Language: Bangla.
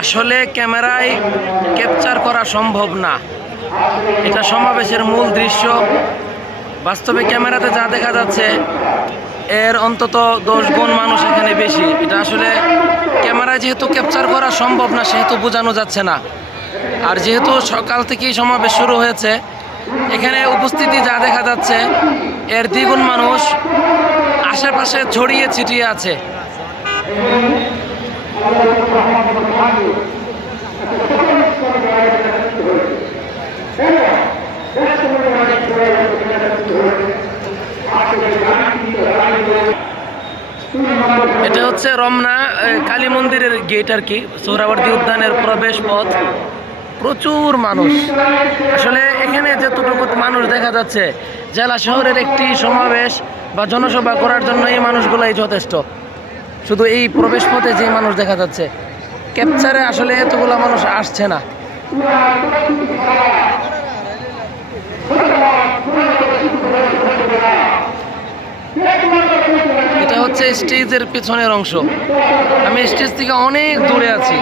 আসলে ক্যামেরায় ক্যাপচার করা সম্ভব না। এটা সমাবেশের মূল দৃশ্য। বাস্তবে ক্যামেরাতে যা দেখা যাচ্ছে এর অন্তত 10 গুণ মানুষ এখানে বেশি। এটা আসলে ক্যামেরায় যেহেতু ক্যাপচার করা সম্ভব না, সেহেতু বোঝানো যাচ্ছে না। আর যেহেতু সকাল থেকেই সমাবেশ শুরু হয়েছে, এখানে উপস্থিতি যা দেখা যাচ্ছে এর দ্বিগুণ মানুষ আশেপাশে ছড়িয়ে ছিটিয়ে আছে। এটা হচ্ছে রমনা কালী মন্দিরের গেট আর কি, সোহরাওয়ার্দী উদ্যানের প্রবেশ পথ। প্রচুর মানুষ। আসলে এখানে যতটুকু মানুষ দেখা যাচ্ছে, জেলা শহরের একটি সমাবেশ বা জনসভা করার জন্য এই মানুষগুলাই যথেষ্ট। শুধু এই প্রবেশ পথে যে মানুষ দেখা যাচ্ছে, ক্যাপচারে আসলে এতগুলো মানুষ আসছে না। এটা হচ্ছে স্টেজের পিছনের অংশ। আমি স্টেজ থেকে অনেক দূরে আছি।